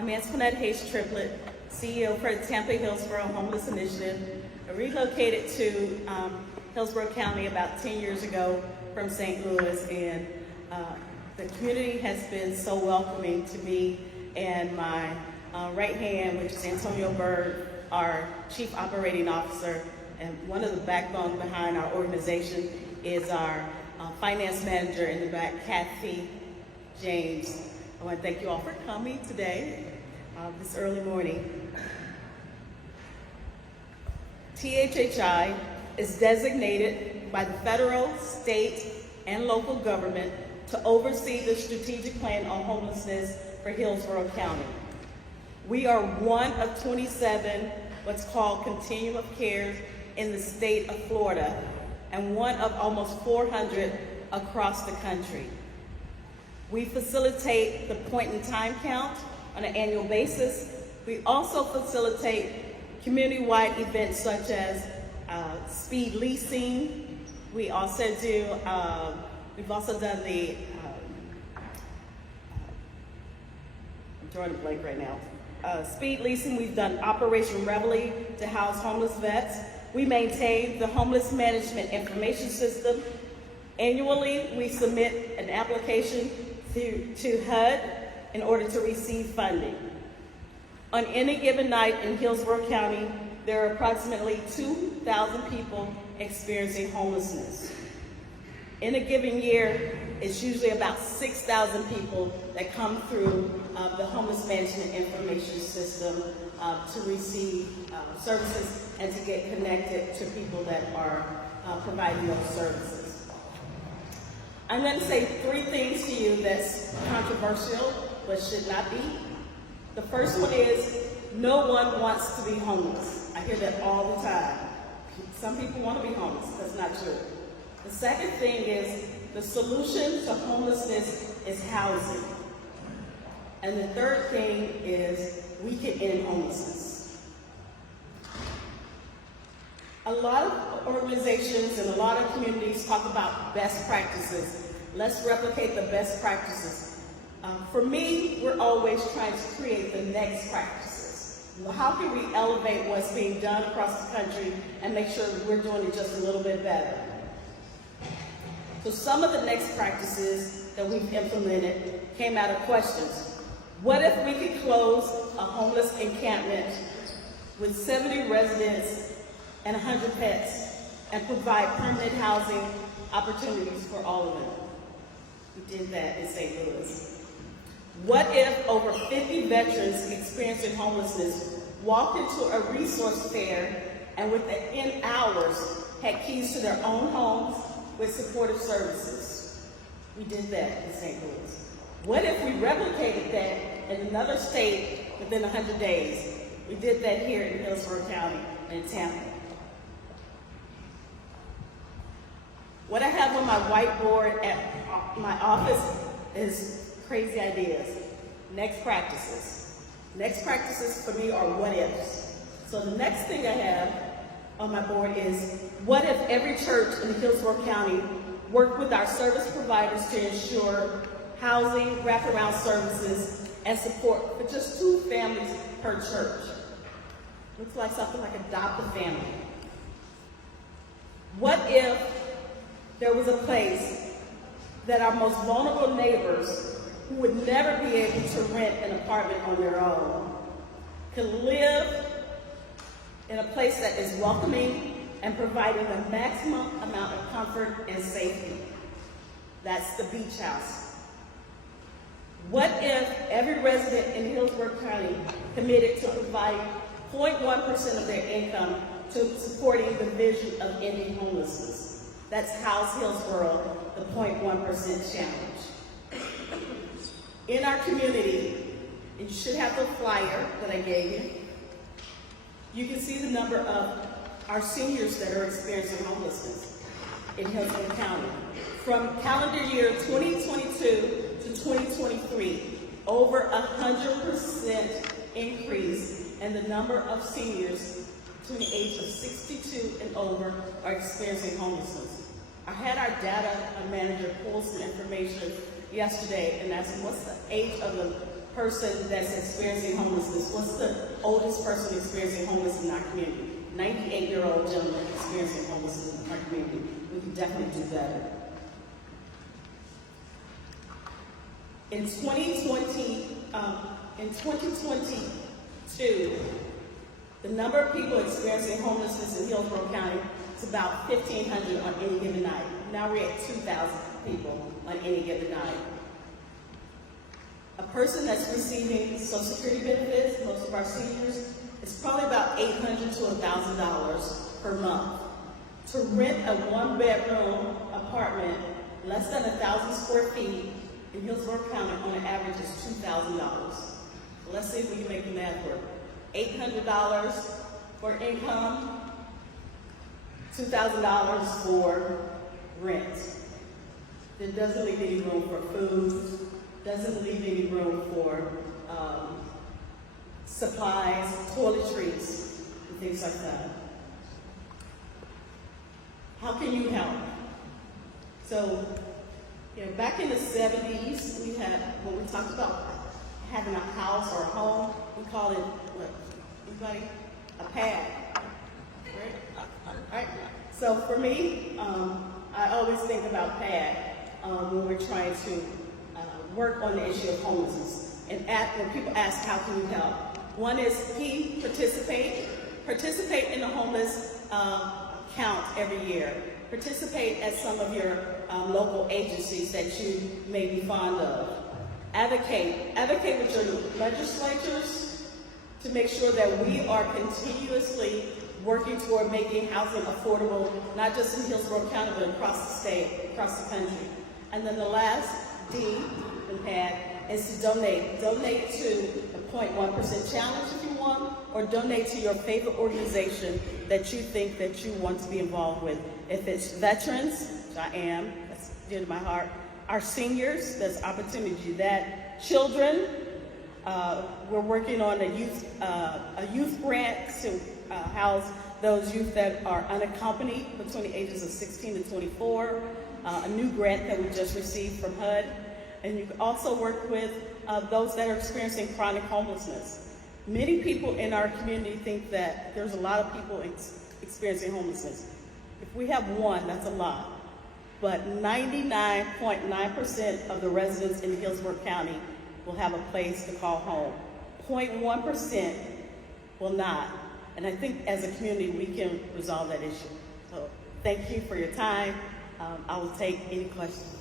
I'm Antoinette Hayes-Triplett, CEO for the Tampa Hillsborough Homeless Initiative. I relocated to Hillsborough County about 10 years ago from St. Louis, and the community has been so welcoming to me, and my right hand, which is Antonio Bird, our Chief Operating Officer, and one of the backbones behind our organization is our Finance Manager in the back, Café, James. I want to thank you all for coming today, this early morning. THHI is designated by the federal, state, and local government to oversee the strategic plan on homelessness for Hillsborough County. We are one of 27 what's called continuum of care in the state of Florida, and one of almost 400 across the country. We facilitate the point-in-time count on an annual basis. We also facilitate community-wide events such as speed leasing. We also do, we've also done the, I'm drawing a blank right now. Speed leasing, we've done Operation Reveille to house homeless vets. We maintain the Homeless Management Information System. Annually, we submit an application to HUD in order to receive funding. On any given night in Hillsborough County, there are approximately 2,000 people experiencing homelessness. In a given year, it's usually about 6,000 people that come through the Homeless Management Information System to receive services and to get connected to people that are providing those services. I'm going to say 3 things to you that's controversial, but should not be. The first one is, no one wants to be homeless. I hear that all the time. Some people want to be homeless. That's not true. The second thing is, the solution to homelessness is housing. And the third thing is, we can end homelessness. A lot of organizations and a lot of communities talk about best practices. Let's replicate the best practices. For me, we're always trying to create the next practices. Well, how can we elevate what's being done across the country and make sure that we're doing it just a little bit better? So some of the next practices that we've implemented came out of questions. What if we could close a homeless encampment with 70 residents and 100 pets and provide permanent housing opportunities for all of them? We did that in St. Louis. What if over 50 veterans experiencing homelessness walked into a resource fair and within hours had keys to their own homes with supportive services? We did that in St. Louis. What if we replicated that in another state within 100 days? We did that here in Hillsborough County and in Tampa. What I have on my whiteboard at my office is crazy ideas. Next practices. Next practices for me are what ifs. So the next thing I have on my board is, what if every church in Hillsborough County worked with our service providers to ensure housing, wraparound services, and support for just 2 families per church? Looks like something like adopt a family. What if there was a place that our most vulnerable neighbors, who would never be able to rent an apartment on their own, could live in a place that is welcoming and providing the maximum amount of comfort and safety? That's the beach house. What if every resident in Hillsborough County committed to provide 0.1% of their income to supporting the vision of ending homelessness? That's House Hillsborough, the 0.1% challenge. In our community, and you should have the flyer that I gave you, you can see the number of our seniors that are experiencing homelessness in Hillsborough County. From calendar year 2022 to 2023, over 100% increase in the number of seniors between the age of 62 and over are experiencing homelessness. I had our data manager pull some information yesterday and asked him, what's the age of the person that's experiencing homelessness? What's the oldest person experiencing homelessness in our community? 98-year-old gentleman experiencing homelessness in our community. We can definitely do better. In 2022, the number of people experiencing homelessness in Hillsborough County is about 1,500 on any given night. Now we're at 2,000 people on any given night. A person that's receiving Social Security benefits, most of our seniors, is probably about $800 to $1,000 per month. To rent a one-bedroom apartment, less than 1,000 square feet in Hillsborough County on an average is $2,000. So let's see if we can make the math work. $800 for income, $2,000 for rent. It doesn't leave any room for food, doesn't leave any room for supplies, toiletries, and things like that. How can you help? So, back in the 70s, we had, when we talked about having a house or a home, we call it, what, anybody? A pad, right? So for me, I always think about pad when we're trying to work on the issue of homelessness. And when people ask, how can you help? One is participate in the homeless count every year. Participate at some of your local agencies that you may be fond of. Advocate with your legislatures to make sure that we are continuously working toward making housing affordable, not just in Hillsborough County, but across the state, across the country. And then the last D, the pad, is to donate. Donate to the 0.1% challenge if you want, or donate to your favorite organization that you think that you want to be involved with. If it's veterans, which I am, that's dear to my heart. Our seniors, there's opportunity to do that. Children, we're working on a youth grant to house those youth that are unaccompanied between the ages of 16 to 24. A new grant that we just received from HUD. And you can also work with those that are experiencing chronic homelessness. Many people in our community think that there's a lot of people experiencing homelessness. If we have one, that's a lot. But 99.9% of the residents in Hillsborough County will have a place to call home. 0.1% will not. And I think as a community, we can resolve that issue. So thank you for your time. I will take any questions.